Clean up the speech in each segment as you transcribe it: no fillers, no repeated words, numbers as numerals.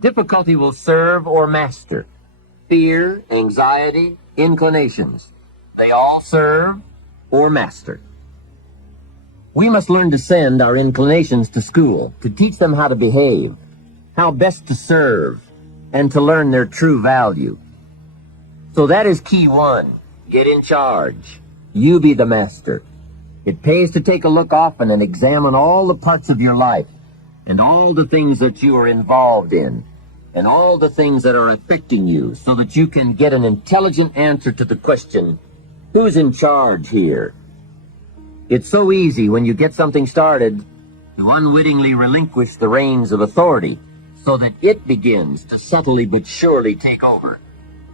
Difficulty will serve or master. Fear, anxiety, inclinations. They all serve or master. We must learn to send our inclinations to school, to teach them how to behave, how best to serve, and to learn their true value. So that is key one. Get in charge. You be the master. It pays to take a look often and examine all the parts of your life and all the things that you are involved in and all the things that are affecting you so that you can get an intelligent answer to the question, who's in charge here? It's so easy when you get something started to unwittingly relinquish the reins of authority so that it begins to subtly but surely take over.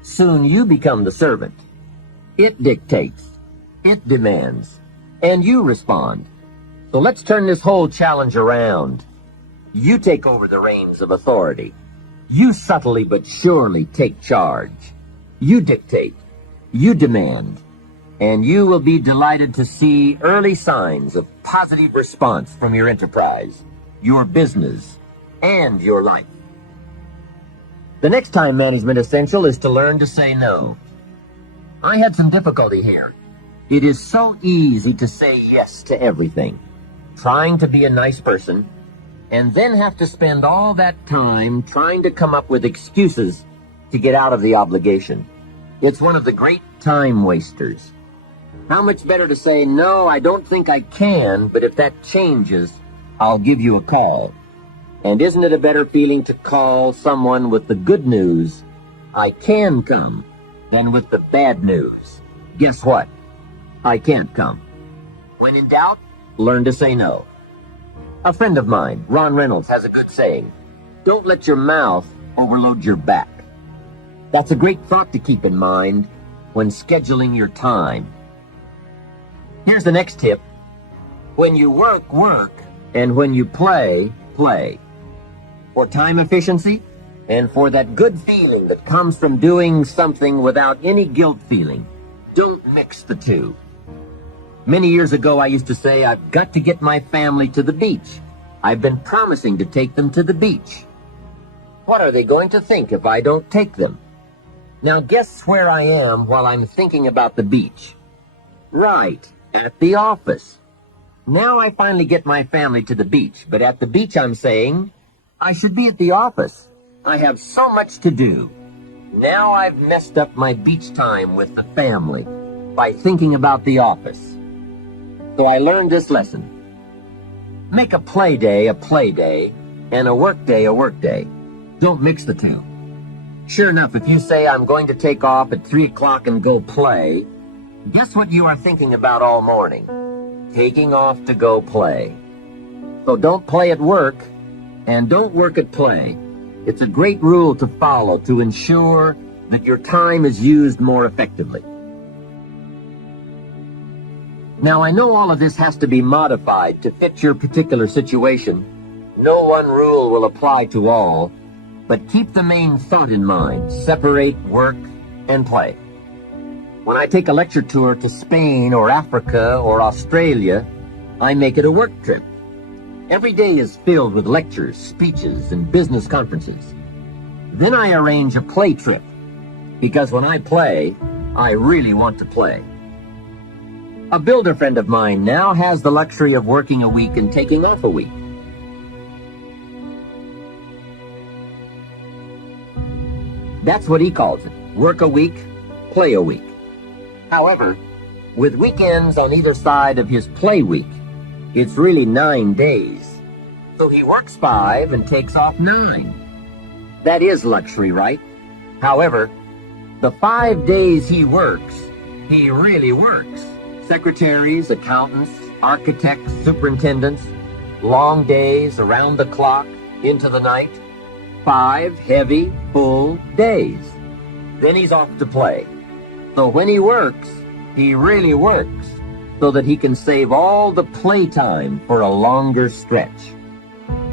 Soon you become the servant. It dictates, it demands, and you respond. So let's turn this whole challenge around. You take over the reins of authority. You subtly but surely take charge. You dictate, you demand, and you will be delighted to see early signs of positive response from your enterprise, your business, and your life. The next time management essential is to learn to say no. I had some difficulty here. It is so easy to say yes to everything, trying to be a nice person, and then have to spend all that time trying to come up with excuses to get out of the obligation. It's one of the great time wasters. How much better to say, no, I don't think I can, but if that changes, I'll give you a call. And isn't it a better feeling to call someone with the good news, I can come, than with the bad news, guess what? I can't come. When in doubt, learn to say no. A friend of mine, Ron Reynolds, has a good saying, don't let your mouth overload your back. That's a great thought to keep in mind when scheduling your time. Here's the next tip. When you work, work, and when you play, play. For time efficiency, and for that good feeling that comes from doing something without any guilt feeling, don't mix the two. Many years ago, I used to say, I've got to get my family to the beach. I've been promising to take them to the beach. What are they going to think if I don't take them? Now guess where I am while I'm thinking about the beach. Right, at the office. Now I finally get my family to the beach, but at the beach I'm saying, I should be at the office. I have so much to do. Now I've messed up my beach time with the family by thinking about the office. So I learned this lesson. Make a play day, and a work day, a work day. Don't mix the two. Sure enough, if you say I'm going to take off at 3 o'clock and go play, guess what you are thinking about all morning? Taking off to go play. So don't play at work, and don't work at play. It's a great rule to follow to ensure that your time is used more effectively. Now, I know all of this has to be modified to fit your particular situation. No one rule will apply to all, but keep the main thought in mind. Separate work and play. When I take a lecture tour to Spain or Africa or Australia, I make it a work trip. Every day is filled with lectures, speeches, and business conferences. Then I arrange a play trip, because when I play, I really want to play. A builder friend of mine now has the luxury of working a week and taking off a week. That's what he calls it, work a week, play a week. However, with weekends on either side of his play week, it's really 9 days. So he works 5 and takes off 9. That is luxury, right? However, the 5 days he works, he really works. Secretaries, accountants, architects, superintendents, long days around the clock, into the night. 5 heavy, full days. Then he's off to play. So when he works, he really works, so that he can save all the playtime for a longer stretch.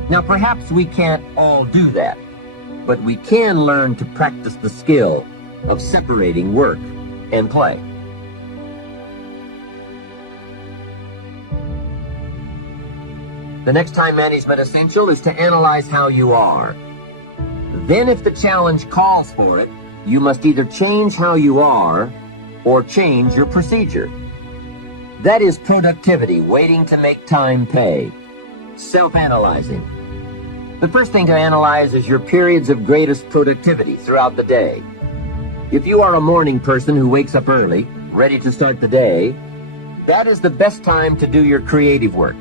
Now, perhaps we can't all do that, but we can learn to practice the skill of separating work and play. The next time management essential is to analyze how you are. Then if the challenge calls for it, you must either change how you are or change your procedure. That is productivity waiting to make time pay. Self-analyzing. The first thing to analyze is your periods of greatest productivity throughout the day. If you are a morning person who wakes up early, ready to start the day, that is the best time to do your creative work.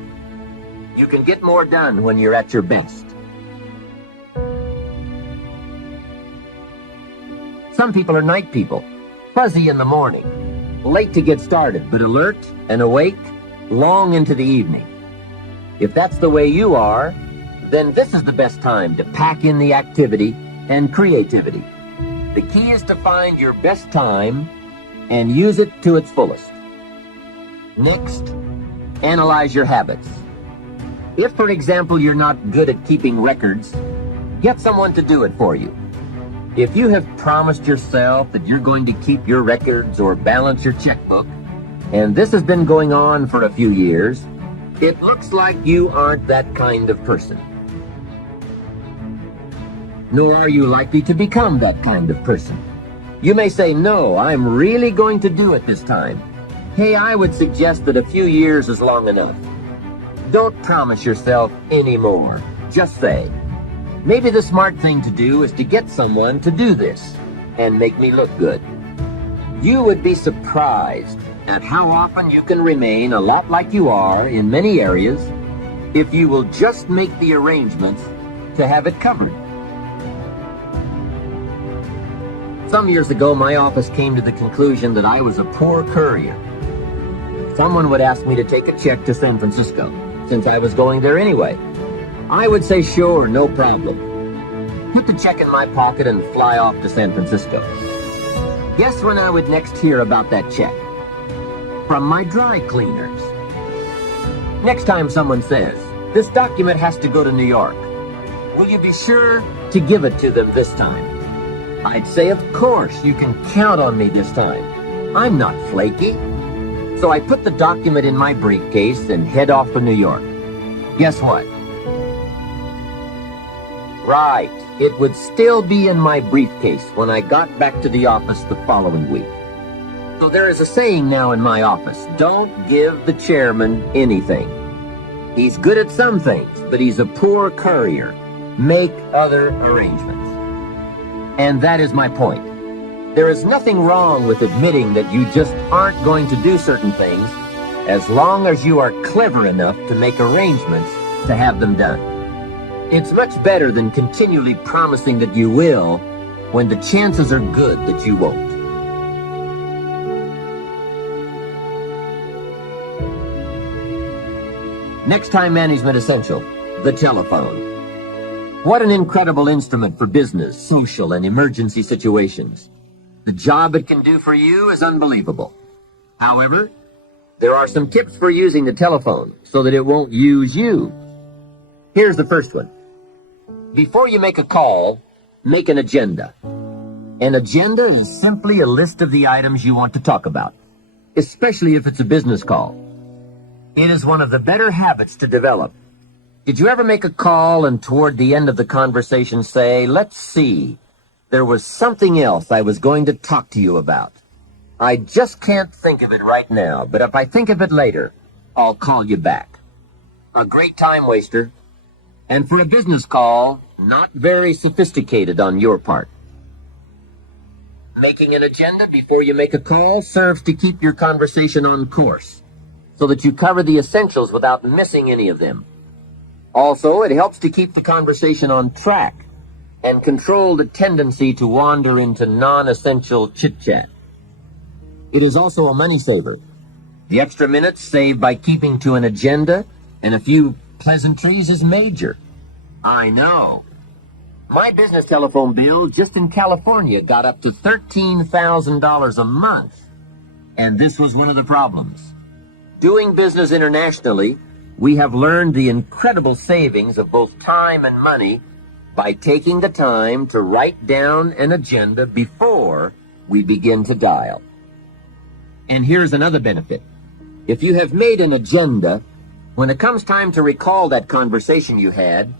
You can get more done when you're at your best. Some people are night people, fuzzy in the morning, late to get started, but alert and awake long into the evening. If that's the way you are, then this is the best time to pack in the activity and creativity. The key is to find your best time and use it to its fullest. Next, analyze your habits. If, for example, you're not good at keeping records, get someone to do it for you. If you have promised yourself that you're going to keep your records or balance your checkbook, and this has been going on for a few years, it looks like you aren't that kind of person. Nor are you likely to become that kind of person. You may say, no, I'm really going to do it this time. Hey, I would suggest that a few years is long enough. Don't promise yourself anymore. Just say, maybe the smart thing to do is to get someone to do this and make me look good. You would be surprised at how often you can remain a lot like you are in many areas if you will just make the arrangements to have it covered. Some years ago, my office came to the conclusion that I was a poor courier. Someone would ask me to take a check to San Francisco, since I was going there anyway. I would say, sure, no problem. Put the check in my pocket and fly off to San Francisco. Guess when I would next hear about that check? From my dry cleaners. Next time someone says, this document has to go to New York, will you be sure to give it to them this time? I'd say, of course, you can count on me this time. I'm not flaky. So I put the document in my briefcase and head off for New York. Guess what? Right, it would still be in my briefcase when I got back to the office the following week. So there is a saying now in my office, don't give the chairman anything. He's good at some things, but he's a poor courier. Make other arrangements. And that is my point. There is nothing wrong with admitting that you just aren't going to do certain things as long as you are clever enough to make arrangements to have them done. It's much better than continually promising that you will when the chances are good that you won't. Next time management essential, the telephone. What an incredible instrument for business, social, and emergency situations. The job it can do for you is unbelievable. However, there are some tips for using the telephone so that it won't use you. Here's the first one. Before you make a call, make an agenda. An agenda is simply a list of the items you want to talk about, especially if it's a business call. It is one of the better habits to develop. Did you ever make a call and toward the end of the conversation say, let's see, there was something else I was going to talk to you about. I just can't think of it right now, but if I think of it later, I'll call you back. A great time waster. And for a business call, not very sophisticated on your part. Making an agenda before you make a call serves to keep your conversation on course, so that you cover the essentials without missing any of them. Also, it helps to keep the conversation on track and control the tendency to wander into non-essential chit-chat. It is also a money saver. The extra minutes saved by keeping to an agenda and a few pleasantries is major. I know. My business telephone bill just in California got up to $13,000 a month. And this was one of the problems. Doing business internationally, we have learned the incredible savings of both time and money by taking the time to write down an agenda before we begin to dial. And here's another benefit. If you have made an agenda, when it comes time to recall that conversation you had,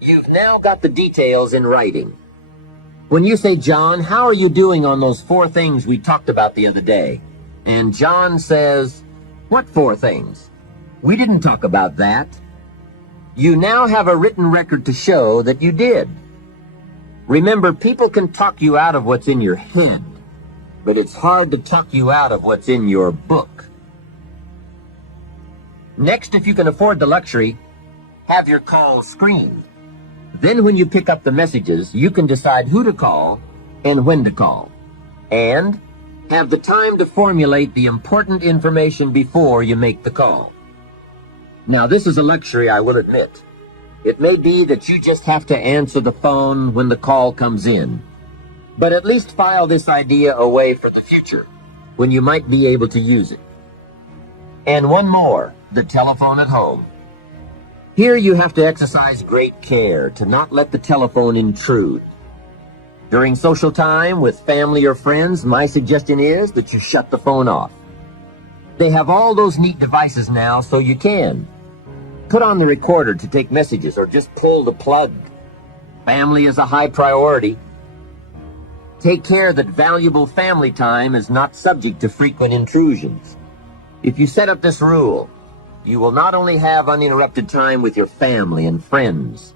you've now got the details in writing. When you say, John, how are you doing on those 4 things we talked about the other day? And John says, what 4 things? We didn't talk about that. You now have a written record to show that you did. Remember, people can talk you out of what's in your head, but it's hard to talk you out of what's in your book. Next, if you can afford the luxury, have your calls screened. Then when you pick up the messages, you can decide who to call and when to call. And have the time to formulate the important information before you make the call. Now, this is a luxury, I will admit. It may be that you just have to answer the phone when the call comes in. But at least file this idea away for the future, when you might be able to use it. And one more, the telephone at home. Here you have to exercise great care to not let the telephone intrude. During social time with family or friends, my suggestion is that you shut the phone off. They have all those neat devices now, so you can. Put on the recorder to take messages or just pull the plug. Family is a high priority. Take care that valuable family time is not subject to frequent intrusions. If you set up this rule, you will not only have uninterrupted time with your family and friends,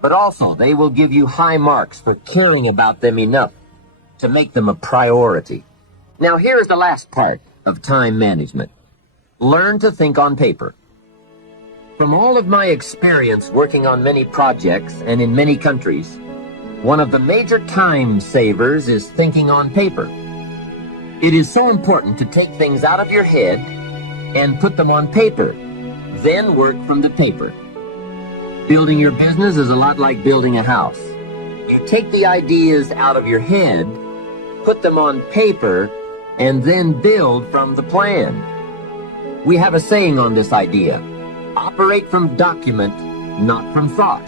but also they will give you high marks for caring about them enough to make them a priority. Now here is the last part of time management. Learn to think on paper. From all of my experience working on many projects and in many countries, one of the major time savers is thinking on paper. It is so important to take things out of your head and put them on paper, then work from the paper. Building your business is a lot like building a house. You take the ideas out of your head, put them on paper, and then build from the plan. We have a saying on this idea: operate from document, not from thought.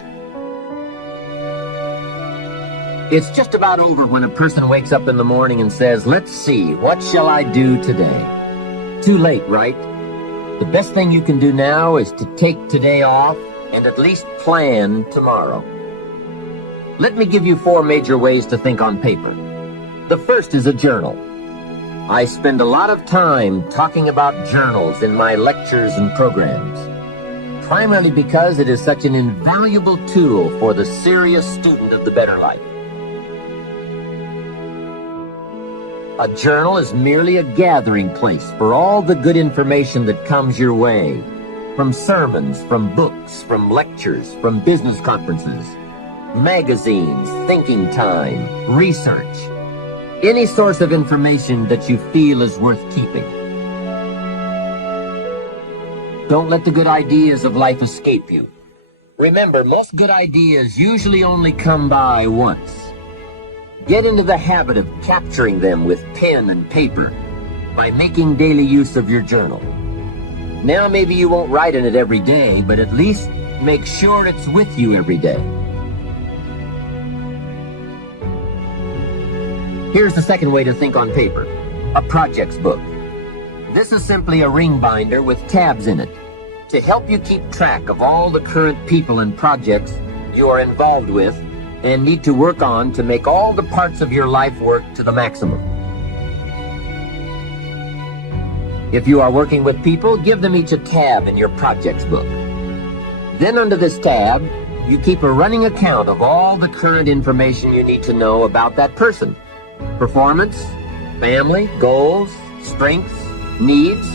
It's just about over when a person wakes up in the morning and says, let's see, what shall I do today? Too late, right? The best thing you can do now is to take today off and at least plan tomorrow. Let me give you 4 major ways to think on paper. The first is a journal. I spend a lot of time talking about journals in my lectures and programs, primarily because it is such an invaluable tool for the serious student of the better life. A journal is merely a gathering place for all the good information that comes your way, from sermons, from books, from lectures, from business conferences, magazines, thinking time, research, any source of information that you feel is worth keeping. Don't let the good ideas of life escape you. Remember, most good ideas usually only come by once. Get into the habit of capturing them with pen and paper by making daily use of your journal. Now maybe you won't write in it every day, but at least make sure it's with you every day. Here's the second way to think on paper: a projects book. This is simply a ring binder with tabs in it to help you keep track of all the current people and projects you are involved with and need to work on to make all the parts of your life work to the maximum. If you are working with people, give them each a tab in your projects book. Then under this tab, you keep a running account of all the current information you need to know about that person: performance, family, goals, strengths, needs,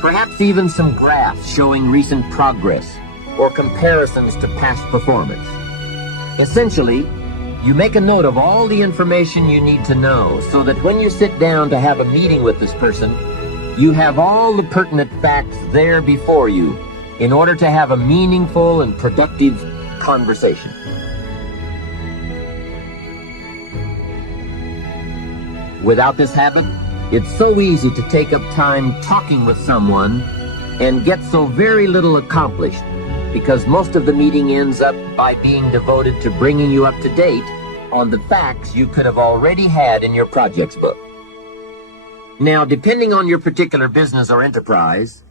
perhaps even some graphs showing recent progress or comparisons to past performance. Essentially, you make a note of all the information you need to know so that when you sit down to have a meeting with this person, you have all the pertinent facts there before you in order to have a meaningful and productive conversation. Without this habit, it's so easy to take up time talking with someone and get so very little accomplished, because most of the meeting ends up by being devoted to bringing you up to date on the facts you could have already had in your projects book. Now, depending on your particular business or enterprise,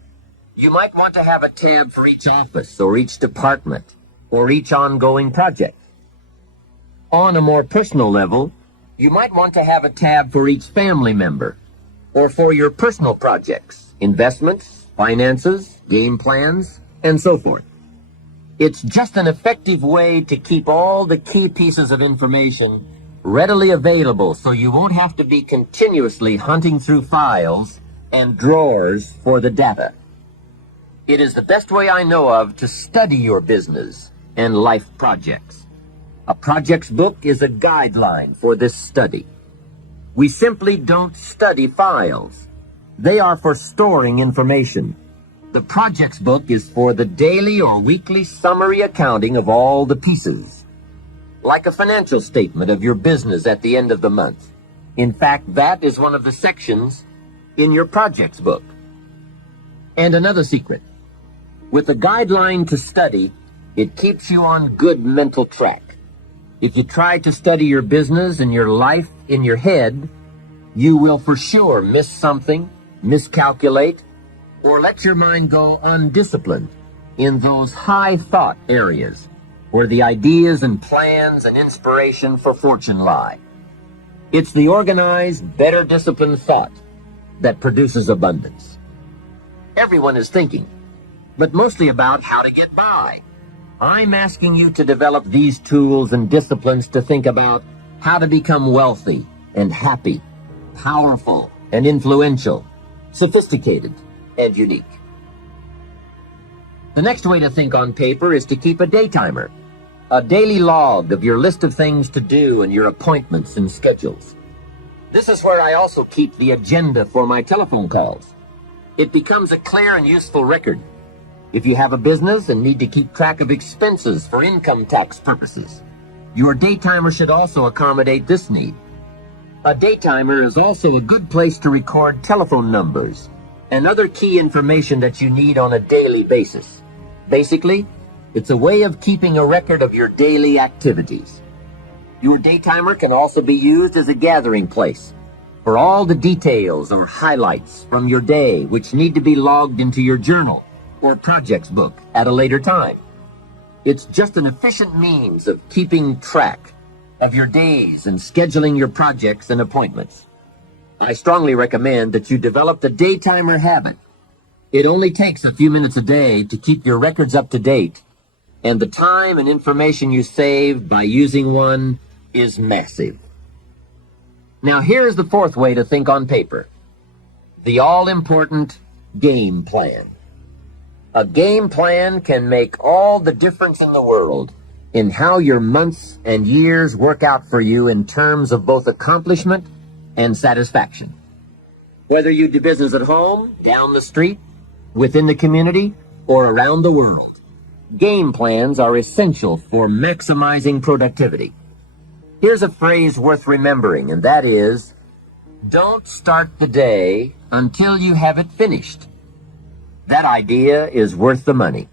you might want to have a tab for each office or each department or each ongoing project. On a more personal level, you might want to have a tab for each family member, or for your personal projects, investments, finances, game plans, and so forth. It's just an effective way to keep all the key pieces of information readily available so you won't have to be continuously hunting through files and drawers for the data. It is the best way I know of to study your business and life projects. A projects book is a guideline for this study. We simply don't study files. They are for storing information. The projects book is for the daily or weekly summary accounting of all the pieces, like a financial statement of your business at the end of the month. In fact, that is one of the sections in your projects book. And another secret. With a guideline to study, it keeps you on good mental track. If you try to study your business and your life in your head, you will for sure miss something, miscalculate, or let your mind go undisciplined in those high thought areas where the ideas and plans and inspiration for fortune lie. It's the organized, better disciplined thought that produces abundance. Everyone is thinking, but mostly about how to get by. I'm asking you to develop these tools and disciplines to think about how to become wealthy and happy, powerful and influential, sophisticated and unique. The next way to think on paper is to keep a day timer, a daily log of your list of things to do and your appointments and schedules. This is where I also keep the agenda for my telephone calls. It becomes a clear and useful record. If you have a business and need to keep track of expenses for income tax purposes, your day timer should also accommodate this need. A day timer is also a good place to record telephone numbers and other key information that you need on a daily basis. Basically, it's a way of keeping a record of your daily activities. Your day timer can also be used as a gathering place for all the details or highlights from your day which need to be logged into your journal or projects book at a later time. It's just an efficient means of keeping track of your days and scheduling your projects and appointments. I strongly recommend that you develop the day timer habit. It only takes a few minutes a day to keep your records up to date, and the time and information you save by using one is massive. Now here's the fourth way to think on paper. The all-important game plan. A game plan can make all the difference in the world in how your months and years work out for you in terms of both accomplishment and satisfaction. Whether you do business at home, down the street, within the community, or around the world, game plans are essential for maximizing productivity. Here's a phrase worth remembering, and that is, don't start the day until you have it finished. That idea is worth the money.